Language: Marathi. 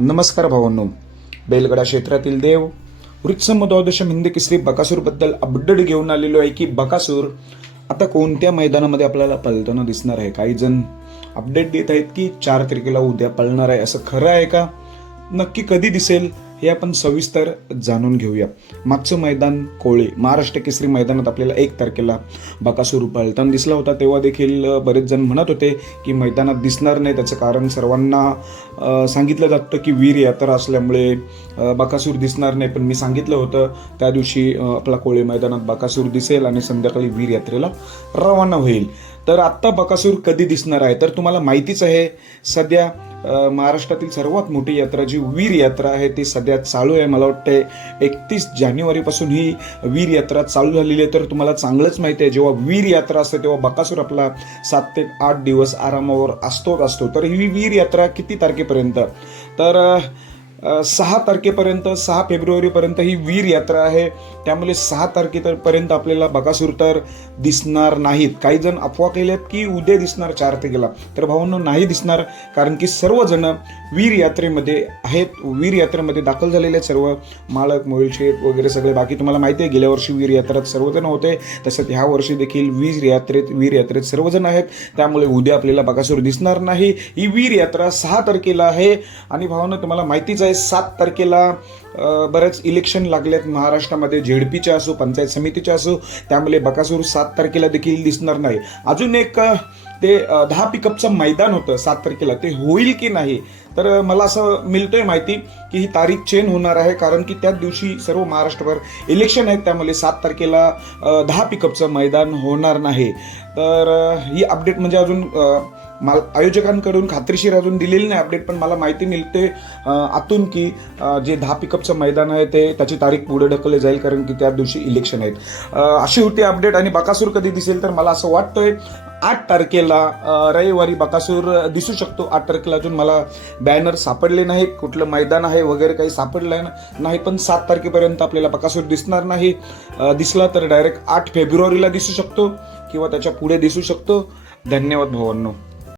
नमस्कार भावांनो. बेलगडा क्षेत्रातील देव वृत्सम द्वादशम हिंद केसरी बकासूर बद्दल अपडेट घेऊन आलेलो आहे की बकासूर आता कोणत्या मैदानामध्ये आपल्याला पळताना दिसणार आहे. काही जण अपडेट देत आहेत की 4 तारखेला उद्या पळणार आहे. असं खरं आहे का? नक्की कधी दिसेल हे आपण सविस्तर जाणून घेऊया. मागचं मैदान कोळे महाराष्ट्र केसरी मैदानात आपल्याला 1 तारखेला बकासूर पळताना दिसला होता. तेव्हा देखील बरेच जण म्हणत होते की मैदानात दिसणार नाही. त्याचं कारण सर्वांना सांगितलं जातं की वीर यात्रा असल्यामुळे बकासूर दिसणार नाही. पण मी सांगितलं होतं त्या दिवशी आपला कोळे मैदानात बकासूर दिसेल आणि संध्याकाळी वीर यात्रेला रवाना होईल. तर आत्ता बकासूर कधी दिसणार आहे तर तुम्हाला माहितीच आहे, सध्या महाराष्ट्रातील सर्वात मोठी यात्रा जी वीर यात्रा आहे ती सध्या चालू आहे. मला वाटतंय 31 जानेवारीपासून ही वीर यात्रा चालू झालेली आहे. तर तुम्हाला चांगलंच माहिती आहे, जेव्हा वीर यात्रा असते तेव्हा बकासूर आपला 7 ते 8 दिवस आरामावर असतो. तर ही वीर यात्रा किती तारखेपर्यंत? तर 6 तारखेपर्यंत, 6 फेब्रुवारीपर्यंत ही वीर यात्रा आहे. त्यामुळे 6 तारखेपर्यंत आपल्याला बकासूर तर दिसणार नाहीत. काही जण अफवा केल्यात की उद्या दिसणार 4 तारखेला. तर भावांनो, नाही दिसणार, कारण की सर्वजण वीर यात्रेमध्ये आहेत. वीर यात्रेमध्ये दाखल झालेले सर्व मालक, मोहिल शेठ वगैरे सगळे. बाकी तुम्हाला माहिती आहे, गेल्या वर्षी वीर यात्रेत सर्वजण होते, तसंच ह्या वर्षी देखील वीर यात्रेत सर्वजण आहेत. त्यामुळे उद्या आपल्याला बकासूर दिसणार नाही. ही वीर यात्रा 6 तारखेला आहे. आणि भावांनो, तुम्हाला माहितीच आहे 7 तारखेला बरेच इलेक्शन लागलेत महाराष्ट्रामध्ये, झेडपीच्या असो, पंचायत समितीच्या असो. त्यामुळे बकासूर 7 तारखेला देखील दिसणार नाही. अजून एक ते 10 पिकअपचं मैदान होतं 7 तारखेला, ते होईल की नाही? तर मला असं मिळतोय माहिती की ही तारीख चेंज होणार आहे, कारण की त्याच दिवशी सर्व महाराष्ट्रभर इलेक्शन आहेत. त्यामुळे 7 तारखेला 10 पिकअपचं मैदान होणार नाही. तर ही अपडेट म्हणजे अजून आयोजकांकडून खात्रीशीर अजून दिलेली नाही अपडेट, पण मला माहिती मिळते आतून की जे 10 पिकअपचं मैदान आहे ते त्याची तारीख पुढे ढकलली जाईल, कारण की त्या दिवशी इलेक्शन आहेत. अशी होती अपडेट. आणि बकासूर कधी दिसेल तर मला असं वाटतंय 8 तारखेला रविवारी बकासूर दिसू शकतो. 8 तारखेला अजून मला बॅनर सापडले नाही, कुठलं मैदान आहे वगैरे काही सापडलं नाही. पण 7 तारखेपर्यंत आपल्याला बकासूर दिसणार नाही. दिसला तर डायरेक्ट 8 फेब्रुवारीला दिसू शकतो किंवा त्याच्या पुढे दिसू शकतो. धन्यवाद भावांनो.